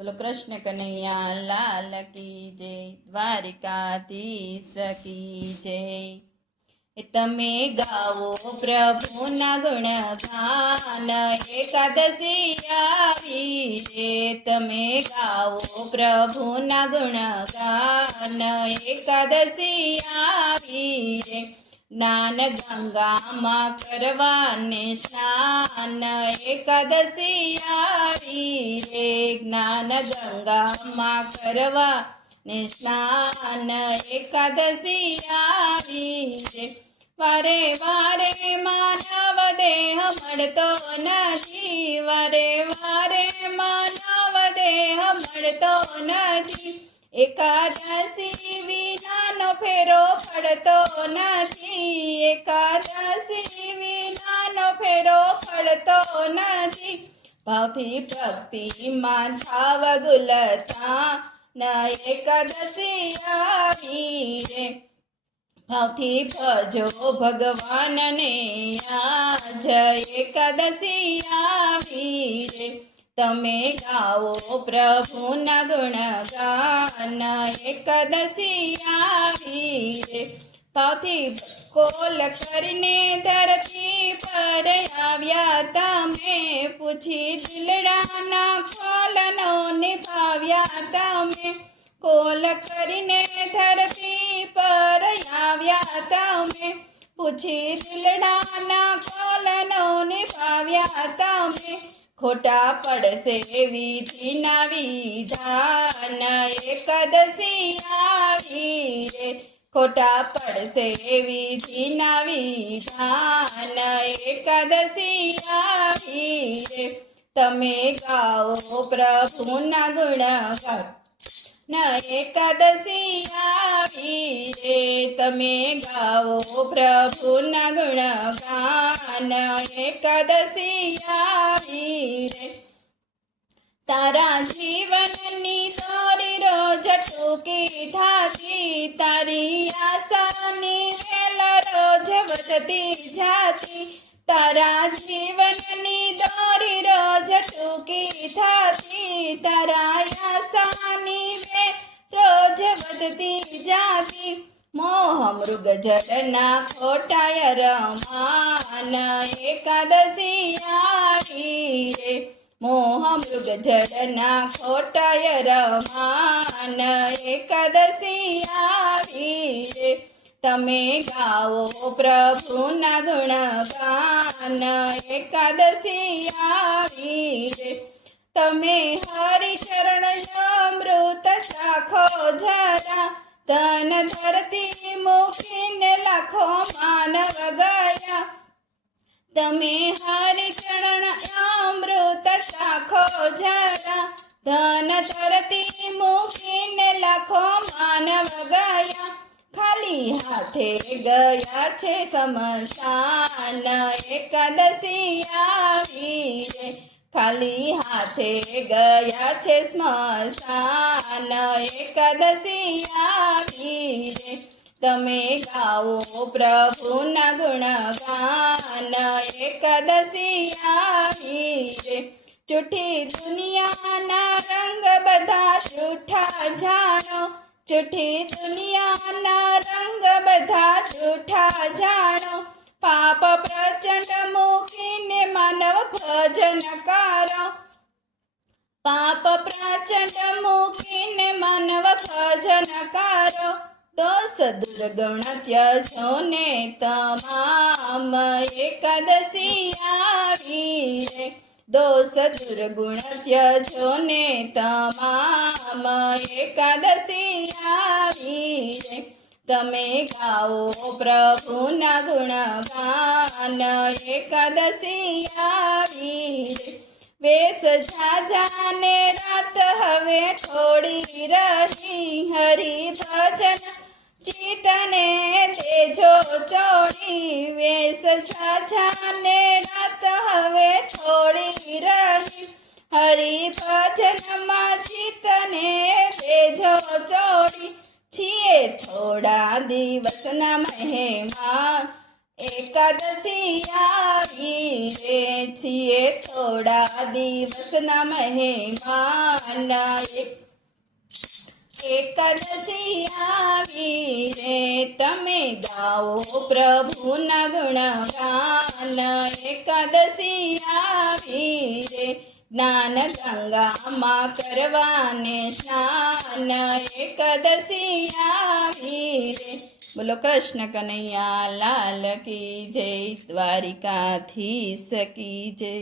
बोलो कृष्ण कन्हैया लाल की जय, द्वारिकाधीश की जय। तमे गावो प्रभुना गुणगान, एकादशी आवी रे। तमे गावो प्रभुना गुणगान, एकादशी आवी रे। ज्ञान गंगाમાં કરવાને સ્નાન, એકાદશી આવી રે। જ્ઞાન ગંગામાં કરવાને સ્નાન, એકાદશી આવી રે। વારે વારે માનવ દેહ મળતો નથી, વારે વારે માનવ દેહ મળતો નથી। એકાદશી વિનાનો ફેરો પડતો નથી, એકાદશી વિનાનો ફેરો પડતો નથી। ભાવથી ભક્તિમાં થાવ ગુલતાન, એકાદશી આવી રે। ભાવથી ભજો ભગવાનને આજ, એકાદશી આવી રે। તમે ગાવો પ્રભુના ગુણગાન, એકાદશી આવી રે। ભાવથી કોલ કરીને ધરતી પર આવ્યા તમે, પૂછી દિલડાના ખોલનો નિભાવ્યા તમે। કોલ કરીને ધરતી પર આવ્યા તમે, પૂછી દિલડાના ખોલનો નિભાવ્યા તમે। ખોટા પડશે વિધિના વિધાન, એકાદશી આવી રે। ખોટા પડશે વિધિના વિધાન, એકાદશી આવી રે। તમે ગાઓ પ્રભુના ગુણગાન, એકાદશી આવી રે। તમે ગાઓ પ્રભુના ગુણગાન, એકાદશી આવી રે। તારા જીવનની દોરી રોજ ટૂંકી થાતી, તારી આશાની વેલ રોજ વધતી જાતી। તારા જીવનની દોરી રોજ ટૂંકી થાતી, તારા આશાની વેલ રોજ વધતી જાતી। મોહ મૃગ જળના ખોટાય રમાન, એકાદશી આવી રે। મોહ મૃગ જળના ખોટાય રમાન, એકાદશી આવી રે। તમે ગાવો પ્રભુના ગુણગાન, એકાદશી આવી રે। તમે હરિચરણ અમૃત ચાખો જરા, તન ધરતી મૂકીને લાખો માનવ ગયા। તમે હરિચરણ અમૃત ચાખો જરા, ધન ધરતી મૂકીને લાખો માનવ ગયા। ખાલી હાથે ગયા છે સમશાન, એકાદશી આવી રે। ખાલી હાથે ગયા છે સ્મશાન, એકાદશી આવી રે। તમે ગાવો પ્રભુના ગુણગાન, એકાદશી આવી રે। જૂઠી દુનિયાના રંગ બધા જૂઠા જાણો, જૂઠી દુનિયાના રંગ બધા જૂઠા જાણો। પાપ પ્રચંડ મૂકીને માનવ ભજન કરો, પાપ પ્રચંડ મૂકીને માનવ ભજન કરો। દોષ દુર્ગુણ ત્યજો ને તમામ, એકાદશી આવી રે। દોષ દુર્ગુણ ત્યજો ને તમામ, એકાદશી આવી રે। તમે ગાઓ પ્રભુના ગુણગાન, એકાદશી આવી રે। વેશ ઝાઝાને રાત હવે થોડી રહી, હરિ ભજન ચિતને દેજો ચોરી। વેશ ઝાઝાને રાત હવે થોડી રહી, હરિ ભજનમાં ચિતને દેજો ચોરી। છીએ થોડા દિવસના મહેમાન, એકાદશી આવી રે છીએ થોડા દિવસના મહેમાન એકાદશી આવી રે તમે ગાઓ પ્રભુના ગુણગાન એકાદશી આવી રે જ્ઞાન ગંગામાં કરવાને સ્નાન એકાદશી આવી રે બોલો કૃષ્ણ કનૈયા લાલ કી જય દ્વારિકાધીશ કી જય।